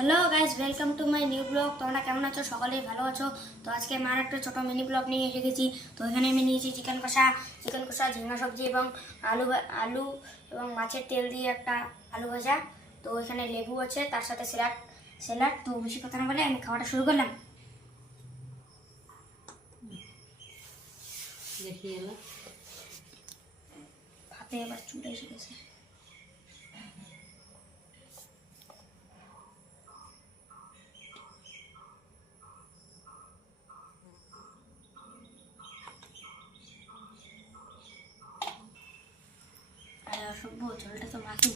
Hello guys, welcome to my new blog. তোমরা কেমন আছো? সকলেই ভালো আছো? তো আজকে আমার একটা ছোটো মিনি ব্লগ নিয়ে এসে গেছি। তো এখানে আমি নিয়েছি চিকেন কষা, ঝিঙা সবজি এবং আলু এবং মাছের তেল দিয়ে একটা আলু ভাজা। তো এখানে লেবু আছে, তার সাথে স্যালাড। তো বেশি কথা না বলে আমি খাওয়াটা শুরু করলাম। ভাতে এবার চুলে এসে গেছে। আরে অসভ্য, ঝোলটা তো মাখি।